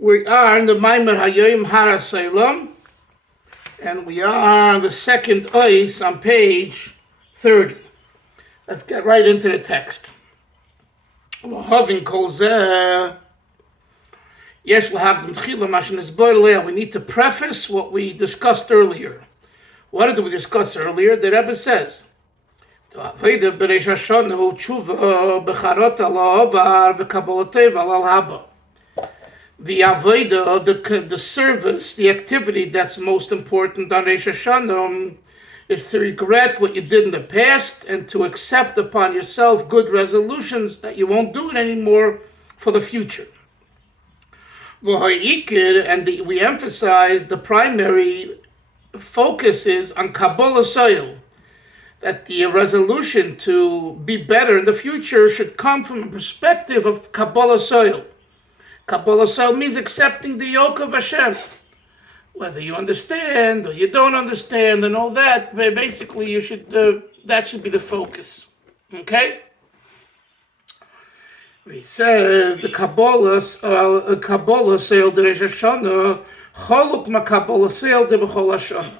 We are in the Maamar Hayom Haraselam, and we are on the second ois on page 30. Let's get right into the text. We need to preface what we discussed earlier. What did we discuss earlier? The Rebbe says, the avodah, the service, the activity that's most important on Rosh Hashanah is to regret what you did in the past and to accept upon yourself good resolutions that you won't do it anymore for the future. And we emphasize the primary focus is on Kabalas, that the resolution to be better in the future should come from a perspective of Kabalas. Kabalas means accepting the yoke of Hashem. Whether you understand or you don't understand and all that, basically you should that should be the focus. Okay? He says the Kabalas el de Rosh Hashanah choluk ma Kabalas el de b'chol Hashanah.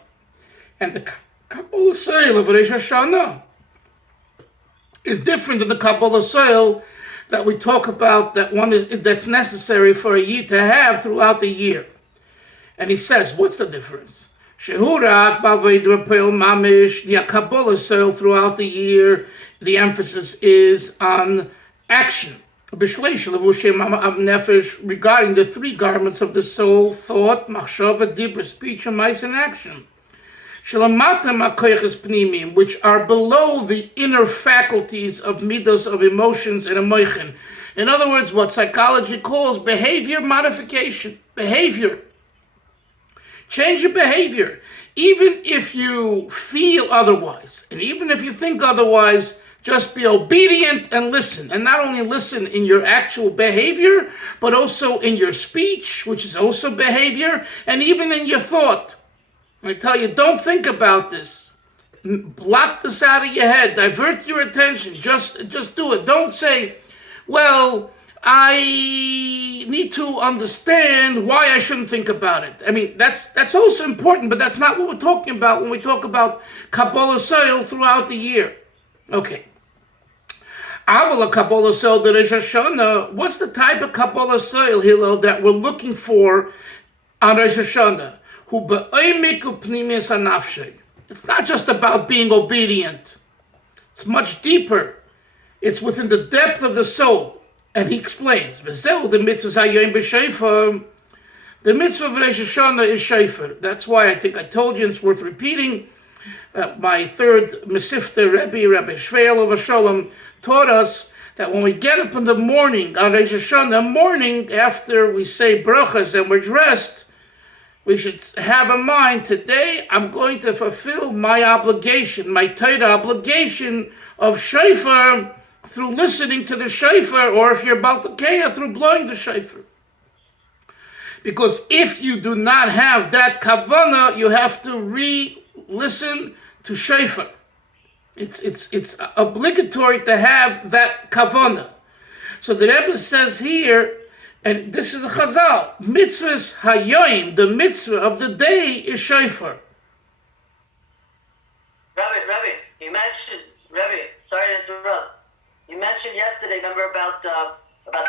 And the Kabalas el of Rosh Hashanah is different than the Kabalas that we talk about, that's necessary for a yid to have throughout the year. And he says, what's the difference? Shehurak b'avodah mamish, the Kabalas throughout the year, the emphasis is on action. Regarding the three garments of the soul: thought, machshava, dibra, speech, and mice in action, which are below the inner faculties of midos, of emotions, and emotion. In other words, what psychology calls behavior modification. Behavior. Change your behavior. Even if you feel otherwise, and even if you think otherwise, just be obedient and listen. And not only listen in your actual behavior, but also in your speech, which is also behavior, and even in your thought. I tell you, don't think about this. Block this out of your head. Divert your attention. Just do it. Don't say, well, I need to understand why I shouldn't think about it. I mean, that's also important, but that's not what we're talking about when we talk about Kabalas throughout the year. Okay. What's the type of Kabalas Hillel that we're looking for on Rosh Hashanah? It's not just about being obedient. It's much deeper. It's within the depth of the soul. And he explains, the mitzvah of Rosh Hashanah is shofar. That's why I think I told you, it's worth repeating. My third Mesifta Rabbi Shveil of Shalom, taught us that when we get up in the morning, on Rosh Hashanah morning, after we say brachas and we're dressed, we should have in mind, today I'm going to fulfill my obligation, my Torah obligation of shofar, through listening to the shofar, or if you're about to kaya, through blowing the shofar. Because if you do not have that kavanah, you have to re-listen to shofar. It's obligatory to have that kavanah. So the Rebbe says here, and this is a chazal, mitzvahs hayom, the mitzvah of the day is shofar. Rabbi, you mentioned, sorry to interrupt. You mentioned yesterday, remember about the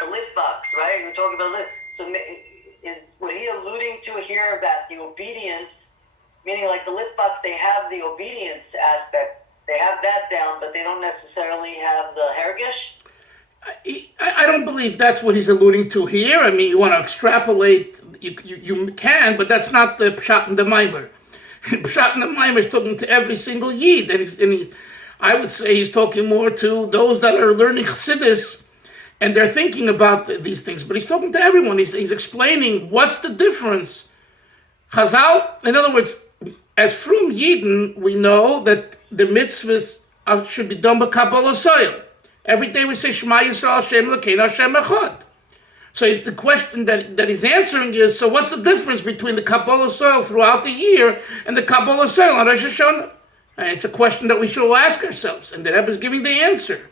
lift box, right? You were talking about lift. So what he alluding to here, that the obedience, meaning like the lift box, they have the obedience aspect, they have that down, but they don't necessarily have the hergish? I don't believe that's what he's alluding to here. I mean, you want to extrapolate, you can, but that's not the pshat in the Maamar. Pshat in the Maamar is talking to every single yid, and I would say he's talking more to those that are learning Chassidus, and they're thinking about these things. But he's talking to everyone. He's explaining what's the difference. Chazal, in other words, as from Yidden, we know that the mitzvahs should be done by Kabalas. Every day we say Shema Yisrael Hashem Elokeinu Hashem Echad. So the question that he's answering is, so what's the difference between the Kabalas throughout the year and the Kabalas on Rosh Hashanah? And it's a question that we should all ask ourselves, and the Rebbe is giving the answer.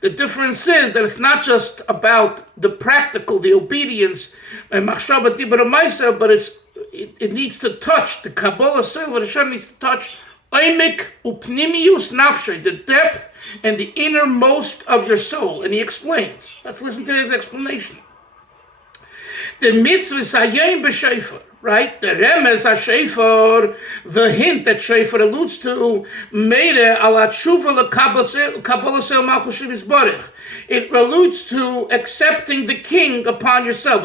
The difference is that it's not just about the practical, the obedience, machshava tibur ma'isa, but it needs to touch the Kabbalah silver. The Hashem needs to touch oimik upnimius nafshay, the depth and the innermost of your soul. And he explains. Let's listen to his explanation. The mitzvah is Hayom b'shofar, right? The remez ha-shofar, the hint that shofar alludes to, meire ala tshuva Kabalas malchus yisbarach. It alludes to accepting the king upon yourself.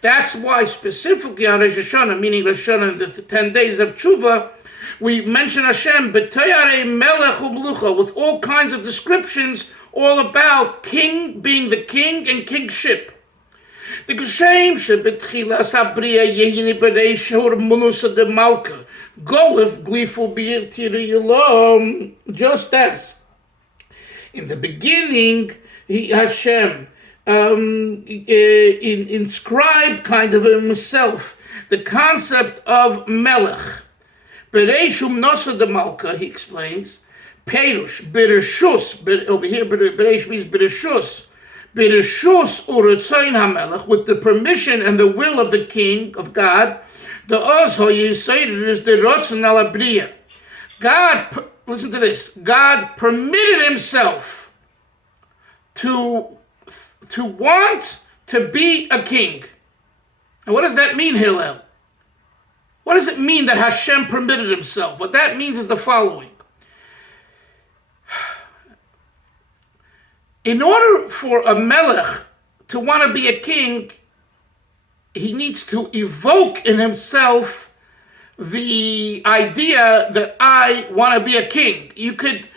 That's why specifically on Rosh Hashanah, meaning Rosh Hashanah, the 10 days of tshuva, we mention Hashem with all kinds of descriptions all about king being the king and kingship. The Geshem shebetchilas habriya yehine bereish hormonusa de malka golef glifu b'yitiri yilom. Just as in the beginning, Hashem inscribed kind of himself the concept of melech. Bereish umnosa de malka, he explains. Perush, bereshus, over here, beresh means bereshus. Bereshus uretzayin hamelech, with the permission and the will of the king, of God. The ozho yisayir is the rotzen al abriya. God, listen to this, God permitted himself to want to be a king. And what does that mean, Hillel? What does it mean that Hashem permitted himself? What that means is the following. In order for a melech to want to be a king, he needs to evoke in himself the idea that I want to be a king. He could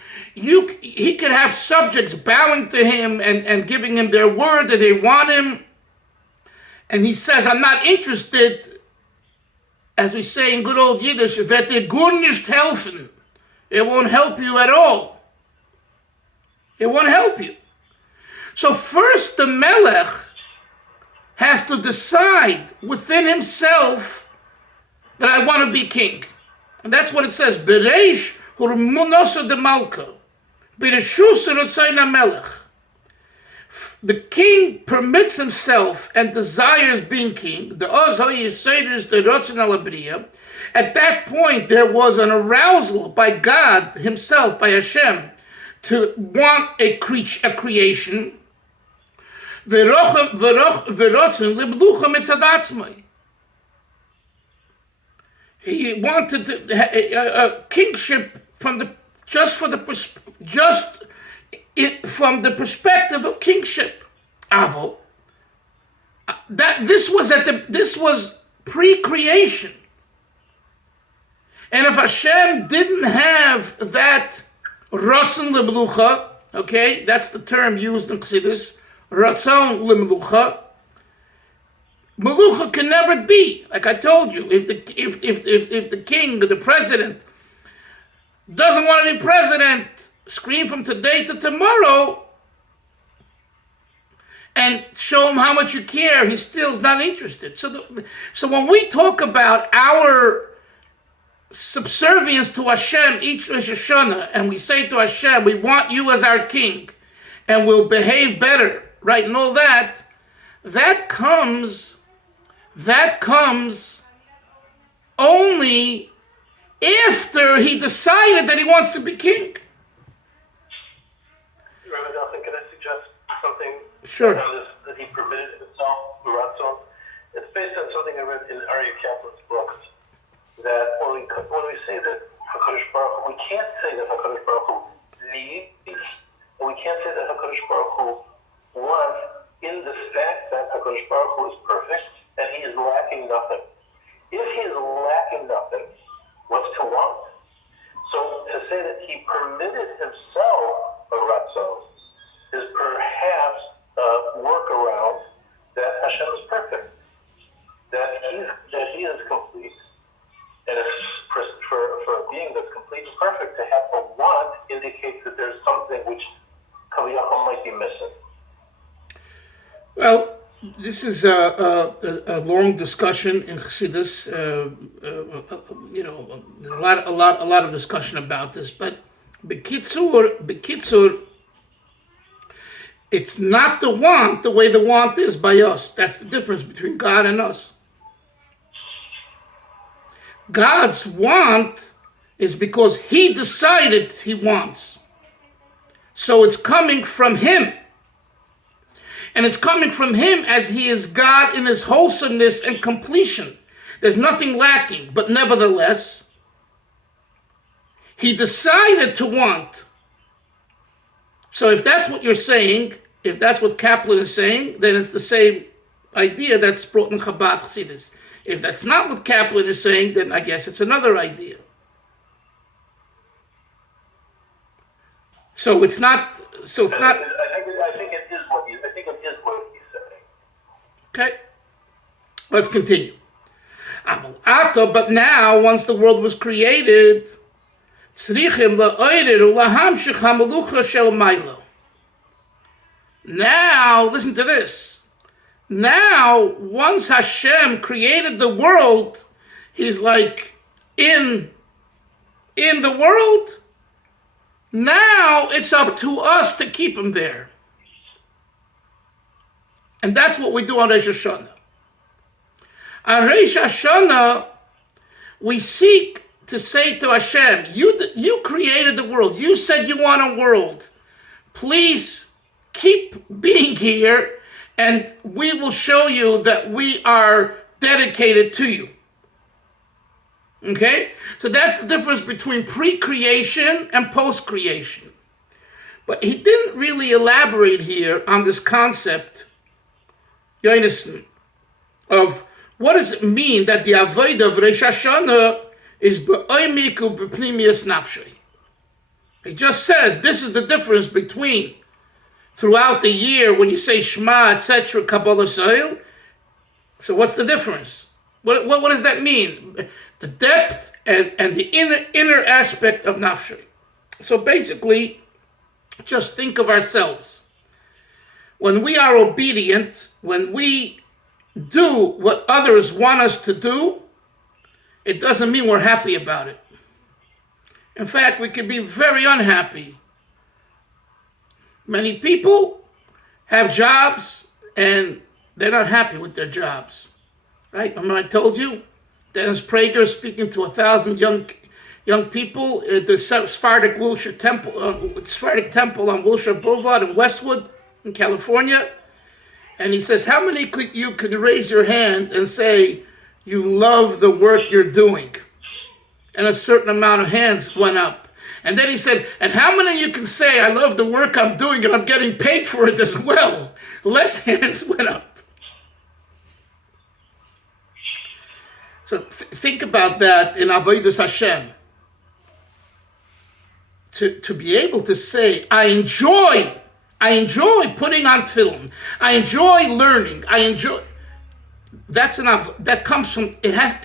have subjects bowing to him and giving him their word that they want him. And he says, I'm not interested, as we say in good old Yiddish, wird dir gut nicht helfen. It won't help you at all. It won't help you. So first the melech has to decide within himself that I want to be king. And that's what it says. Bereish hormonosa de malka. Bereshus rotzayin melech. The king permits himself and desires being king. The ozho yisayir the rotzen al abriya. At that point, there was an arousal by God himself, by Hashem, to want a creation. He wanted a kingship from the perspective of kingship. Avo. This was pre-creation. And if Hashem didn't have that rotzen leblucha, okay, that's the term used in Chassidus, Ratzon limlucha. Melucha can never be. Like I told you, if the king or the president doesn't want to be president, scream from today to tomorrow and show him how much you care, he still is not interested. So when we talk about our subservience to Hashem each Rosh Hashanah, and we say to Hashem, we want you as our king, and we'll behave better, right, and all that, that comes only after he decided that he wants to be king. Rabbi Dalton, can I suggest something? Sure. On this, that he permitted himself, Ratzon? It's based on something I read in Arya Kaplan's books, that when we say that HaKadosh Baruch Hu, we can't say that HaKadosh Baruch Hu needs, and we can't say that HaKadosh Baruch Hu wants, in the fact that HaKadosh Baruch Hu is perfect and he is lacking nothing. If he is lacking nothing, what's to want? So to say that he permitted himself a Ratzon is perhaps a workaround that Hashem is perfect, that he is complete. And if for a being that's complete and perfect, to have a want indicates that there's something which Kaviyachal might be missing. Well, this is a long discussion in Chassidus. A lot of discussion about this. But Bekitzur, It's not the want the way the want is by us. That's the difference between God and us. God's want is because he decided he wants. So it's coming from him. And it's coming from him as he is God in his wholesomeness and completion. There's nothing lacking, but nevertheless, he decided to want. So if that's what you're saying, if that's what Kaplan is saying, then it's the same idea that's brought in Chabad Chassidus. If that's not what Kaplan is saying, then I guess it's another idea. So it's not. I think it is what he's saying. Okay. Let's continue. But now, once the world was created, now, listen to this. Now, once Hashem created the world, he's like in the world. Now it's up to us to keep him there. And that's what we do on Rosh Hashanah. On Rosh Hashanah, we seek to say to Hashem, you created the world. You said you want a world. Please keep being here, and we will show you that we are dedicated to you. Okay? So that's the difference between pre-creation and post-creation. But he didn't really elaborate here on this concept, Yonason, of what does it mean that the Avodah of Rosh Hashanah is be'oimiku b'pnimius nafshay. He just says this is the difference between throughout the year when you say Shema, etc., Kabalas. So what's the difference? What does that mean? The depth and the inner aspect of nafshay. So basically, just think of ourselves. When we are obedient, when we do what others want us to do, it doesn't mean we're happy about it. In fact, we can be very unhappy. Many people have jobs and they're not happy with their jobs. Right? Remember I told you? Dennis Prager speaking to 1,000 young people at the Sephardic Temple on Wilshire Boulevard in Westwood in California. And he says, how many you can raise your hand and say you love the work you're doing? And a certain amount of hands went up. And then he said, and how many of you can say I love the work I'm doing and I'm getting paid for it as well? Less hands went up. So think about that in Avodas Hashem. To be able to say, I enjoy putting on tefillin. I enjoy learning. That's enough. That comes from, it has,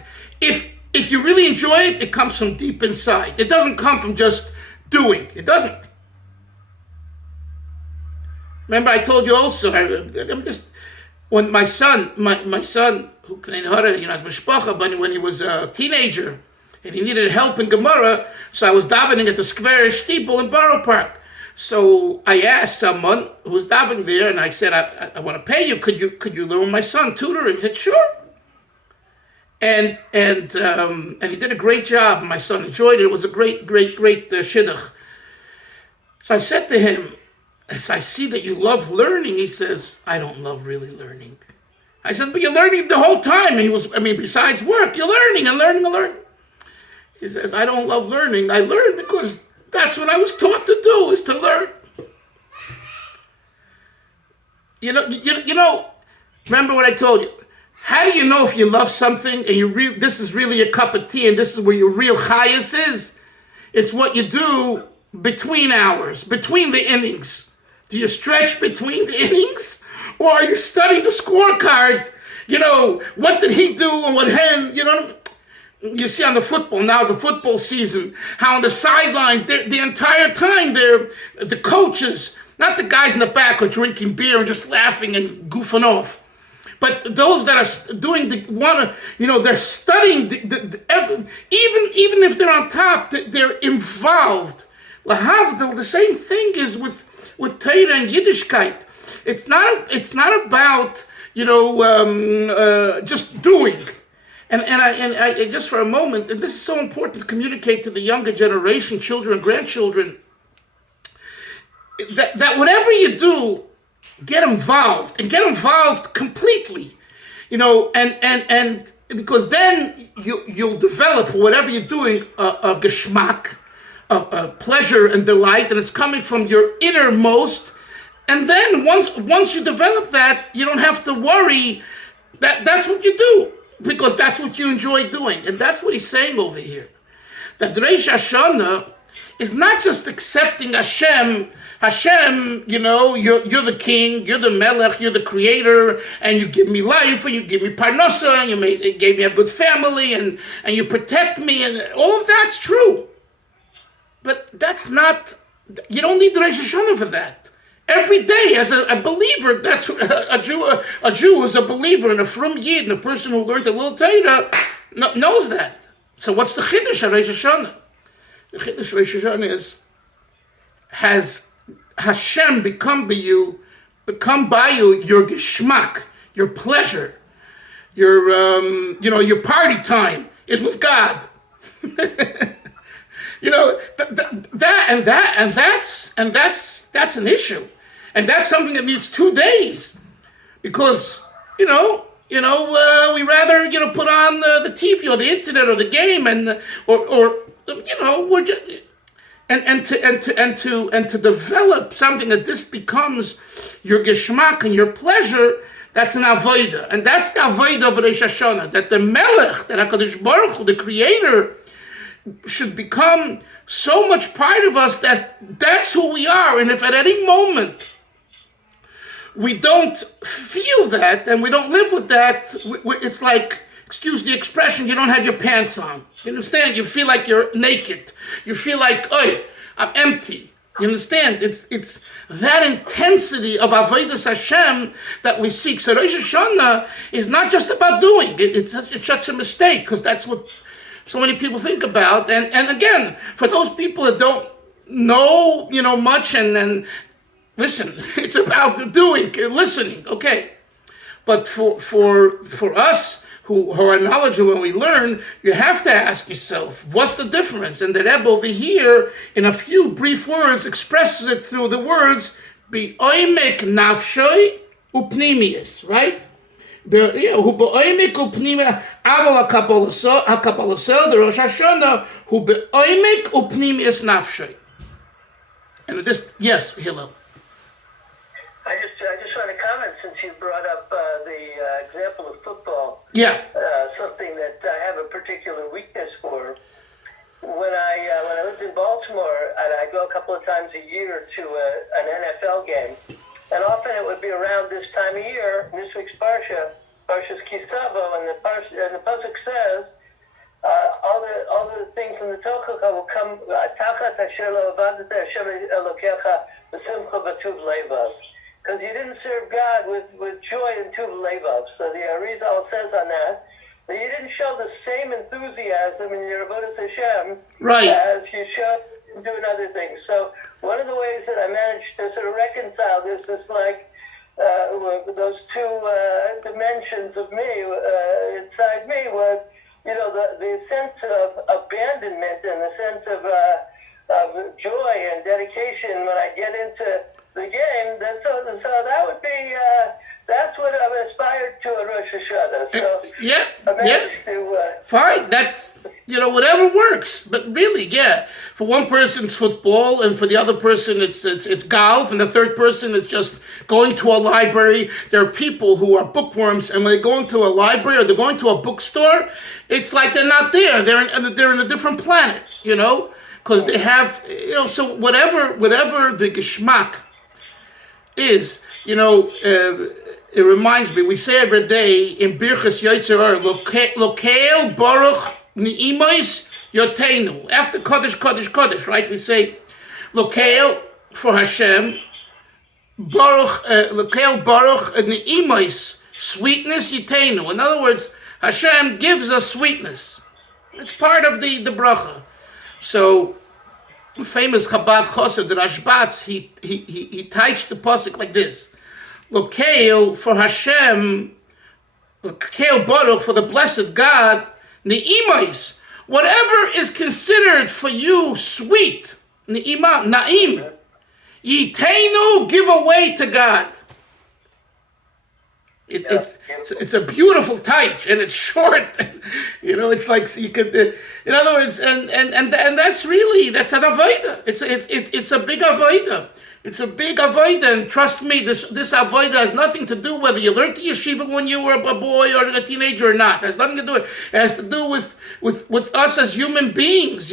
if you really enjoy it, it comes from deep inside. It doesn't come from just doing. It doesn't. Remember I told you also, when my son, who when he was a teenager, and he needed help in Gemara, so I was davening at the Square Steeple in Borough Park. So I asked someone who was davening there, and I said, I want to pay you. Could you learn my son, tutor him? He said, sure. And he did a great job. My son enjoyed it. It was a great shidduch. So I said to him, as I see that you love learning, he says, I don't love really learning. I said, but you're learning the whole time. Besides work, you're learning and learning and learning. He says, I don't love learning. I learn because that's what I was taught to do, is to learn. You know. Remember what I told you. How do you know if you love something and this is really a cup of tea and this is where your real chayas is? It's what you do between hours, between the innings. Do you stretch between the innings? Or are you studying the scorecard? What did he do and what hand, You see on the football, now the football season, how on the sidelines, the entire time, the coaches, not the guys in the back are drinking beer and just laughing and goofing off. But those that are doing they're studying, even if they're on top, they're involved. Lahavdil, the same thing is with Torah and Yiddishkeit. It's not about just doing. And I just for a moment, and this is so important to communicate to the younger generation, children, grandchildren, that whatever you do, get involved and get involved completely, and because then you'll develop whatever you're doing a geschmack, a pleasure and delight, and it's coming from your innermost. And then once you develop that, you don't have to worry that that's what you do because that's what you enjoy doing, and that's what he's saying over here. That Rosh Hashanah is not just accepting Hashem. Hashem, you're the king, you're the melech, you're the creator, and you give me life, and you give me parnasa, and you gave me a good family, and you protect me, and all of that's true. But that's not, you don't need the Rosh Hashanah for that. Every day, as a believer, that's a Jew is a believer, and a frum yid, and a person who learned a little Torah knows that. So what's the chiddush of Rosh Hashanah? The chiddush of Rosh Hashanah has Hashem become by you your geschmack, your pleasure, your party time is with God. That's an issue, and that's something that needs 2 days, because we rather put on the TV or the internet or the game we're just. And to develop something that this becomes your geschmack and your pleasure, that's an avodah. And that's the avodah of Rosh Hashanah, that the melech, that HaKadosh Baruch Hu, the creator, should become so much part of us that that's who we are. And if at any moment we don't feel that and we don't live with that, it's like, excuse the expression, you don't have your pants on. You understand? You feel like you're naked. You feel like, oh, I'm empty. You understand? It's that intensity of Avodas Hashem that we seek. So Rosh Hashanah is not just about doing. It's such a mistake, because that's what so many people think about. And again, for those people that don't know, much, and listen, it's about the doing, listening, okay. But for us, who are knowledgeable when we learn, you have to ask yourself, what's the difference? And the Rebbe over here, in a few brief words, expresses it through the words, Be'oimek nafshoi upnimius, right? Hu be'oimek upnimius, aval hakabalasel, the Rosh Hashanah, hu be'oimek upnimius nafshoi. And this, yes, Hillel. I just want to comment, since you brought up the example of football. Yeah. Something that I have a particular weakness for. When I lived in Baltimore, I'd go a couple of times a year to an NFL game, and often it would be around this time of year. This week's Parshas Kisavo, and the pasuk says, all the things in the Torah will come. Tachat asher lo avadta Hashem Elokecha b'simcha v'tuv levav. Because you didn't serve God with joy and tuv levav. So the Arizal says on that you didn't show the same enthusiasm in your avodas Hashem, right, as you showed in doing other things. So one of the ways that I managed to sort of reconcile this is like those two dimensions of me inside me was, the sense of abandonment and the sense of joy and dedication when I get into the game. So that would be that's what I've aspired to at Rosh Hashanah. So fine. That's whatever works. But really, for one person it's football, and for the other person it's golf, and the third person it's just going to a library. There are people who are bookworms, and when they go into a library or they're going to a bookstore, it's like they're not there. They're in a different planet, because they have So whatever the geschmack is, it reminds me, we say every day in Birchas Yotzer, Lokeil Baruch Ni'imos Yoteinu. After Kodesh, right? We say Lokeil for Hashem, Baruch, Lokeil Baruch Ni'imos, sweetness Yoteinu. In other words, Hashem gives us sweetness. It's part of the bracha. So, famous Chabad Chosser, the Rashbatz, he types the pasuk like this. Lokeo for Hashem, Lokeo Baruch for the blessed God, Ne'imais, whatever is considered for you sweet, Ne'ima, Na'im, Yitenu, give away to God. It's a beautiful touch, and it's short. It's like so you could. In other words, and that's an avodah. It's a big avodah. It's a big avodah, and trust me, this avodah has nothing to do whether you learned the yeshiva when you were a boy or a teenager or not. It has nothing to do. It has to do with us as human beings.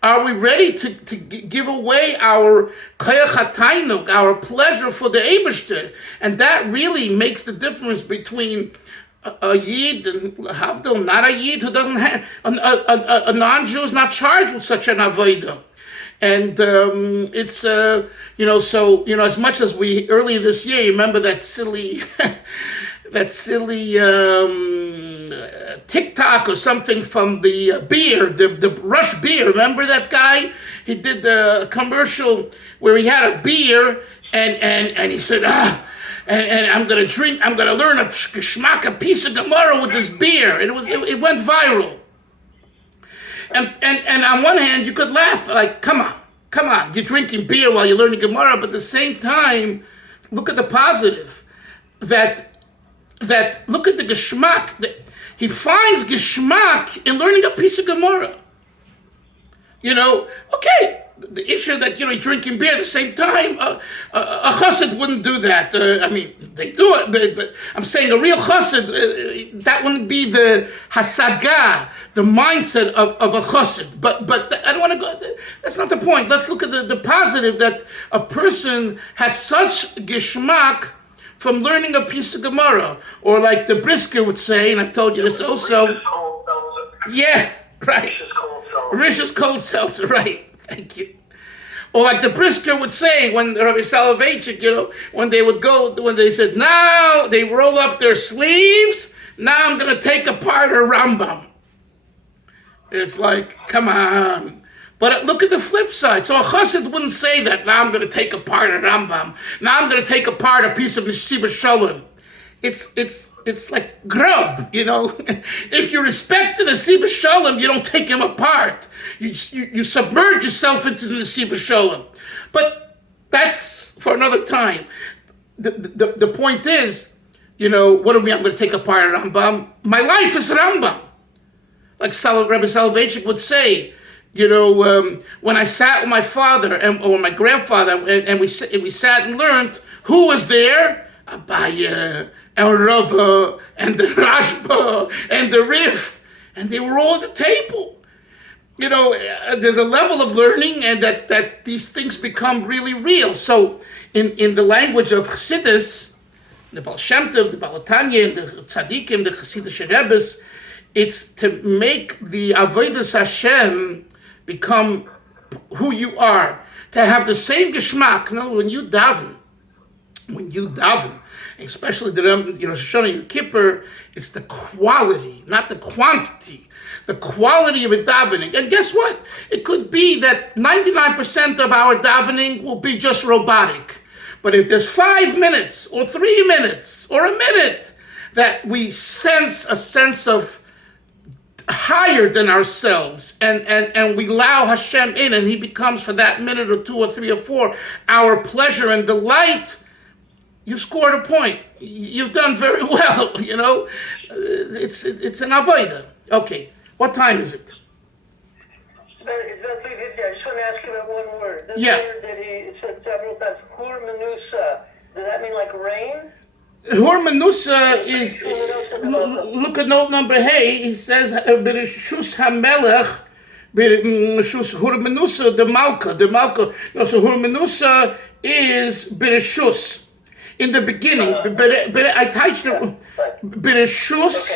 Are we ready to give away our koyach hatainuk, our pleasure for the Eibishter? And that really makes the difference between a Yid and Havdil, not a Yid who doesn't have, a non-Jew is not charged with such an avodah. And it's, as much as we, earlier this year, you remember that silly, TikTok or something from the beer, the Rush beer. Remember that guy? He did the commercial where he had a beer and he said, and I'm gonna learn a geschmack, a piece of Gemara with this beer. And it went viral. And on one hand, you could laugh, like, come on, you're drinking beer while you're learning Gemara, but at the same time, look at the positive. That look at the geschmack. He finds geschmack in learning a piece of Gemara. Okay, the issue that you're drinking beer at the same time, a chassid wouldn't do that. They do it, but I'm saying a real chassid, that wouldn't be the hasaga, the mindset of a chassid. But I don't want to go. That's not the point. Let's look at the positive, that a person has such geschmack from learning a piece of Gemara, or like the Brisker would say, and I've told you this also. Yeah, right. Rish's cold seltzer, right? Thank you. Or like the Brisker would say when Rabbi Soloveitchik, when they said, now they roll up their sleeves, now I'm going to take apart a Rambam. It's like, come on. But look at the flip side. So a chassid wouldn't say that, now I'm going to take apart a Rambam. Now I'm going to take apart a piece of Neshiva Shalom. It's like grub, If you respect the Neshiva Shalom, you don't take him apart. You submerge yourself into the Neshiva Shalom. But that's for another time. The point is, what do we? I'm going to take apart a Rambam. My life is Rambam. Like Rabbi Soloveitchik would say, when I sat with my father or my grandfather and we sat and learned, who was there? Abaya and Rava and the Rashba and the Rif, and they were all at the table. There's a level of learning, and that these things become really real. So in the language of Chassidus, the Baal Shem Tov, the Baal Tanya, the Tzadikim, the Chassidish Rebbes, it's to make the Avodas Hashem become who you are, to have the same geschmack. When you daven, especially the Rosh Hashanah Yom Kippur, it's the quality, not the quantity. The quality of a davening. And guess what? It could be that 99% of our davening will be just robotic. But if there's 5 minutes or 3 minutes or a minute that we sense a sense of higher than ourselves, and we allow Hashem in, and He becomes for that minute or 2 or 3 or 4 our pleasure and delight, you scored a point. You've done very well. It's an avodah. Okay, what time is it? It's about 3:50. I just want to ask you about one word. This word that he said several times, hur menusa. Does that mean like rain? Hur menusa is, look at note number hey, he says, Bereshus HaMelech, Hur menusa, the Malka. So Hur menusa is Bereshus. In the beginning, I touched it, Bereshus,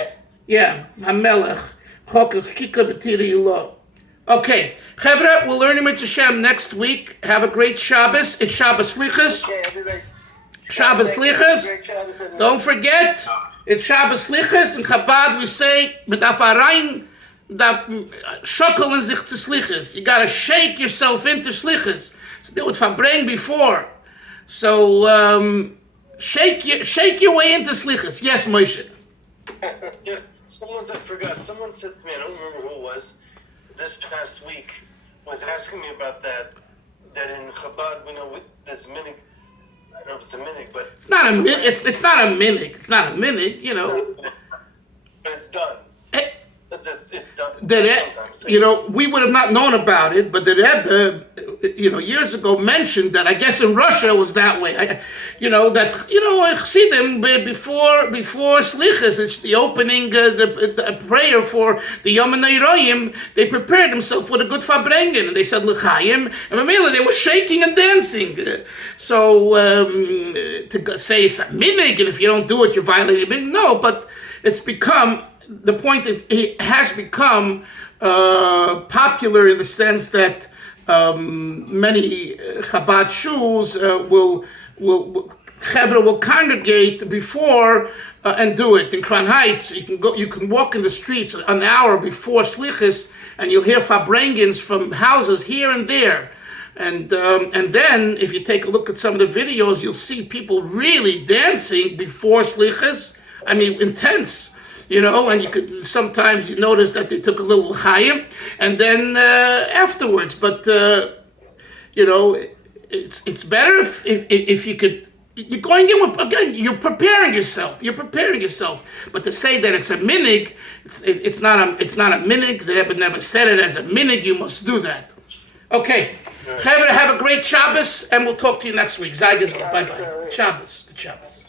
HaMelech, Chokach Kika B'tiri Yilo. Okay, Chevra, we'll learn Mitzvah Hashem next week. Have a great Shabbos. It's Shabbos Slichos. Shabbos Slichos. Don't forget, it's Shabbos Slichos. In Chabad we say, "Medaf arayin, da shokel in sich zu Slichos." You gotta shake yourself into Slichos. So they would verbring before. So Shake your way into Slichos. Yes, Moshe. Yeah, I forgot. Someone said to me, I don't remember who it was, this past week, was asking me about that in Chabad, we know there's minig. I don't know if it's a minig, but It's not a minig. It's not a minig. You know. But it's done. Eh, It's done. The we would have not known about it, but the Rebbe, years ago mentioned that I guess in Russia it was that way. Chassidim before Slichos, it's the opening, the prayer for the Yom Ha'Noraim. They prepared themselves for the good Farbrengen, and they said L'chaim, and Mamela, they were shaking and dancing. So to say it's a minig, and if you don't do it, you're violating the minig. No, but it's become. The point is, it has become popular in the sense that many Chabad shuls Chevra will congregate before and do it. In Crown Heights, you can walk in the streets an hour before Slichos, and you'll hear Farbrengens from houses here and there. And then, if you take a look at some of the videos, you'll see people really dancing before Slichos. I mean, intense. And you could sometimes you notice that they took a little Hayom, and then afterwards. But it's better if you could. You're going in with, again. You're preparing yourself. But to say that it's a minig, it's not a minig. The Rebbe never said it as a minig. You must do that. Okay, Chevra, have a great Shabbos, and we'll talk to you next week. Zaygas, bye bye. Shabbos. Good Shabbos.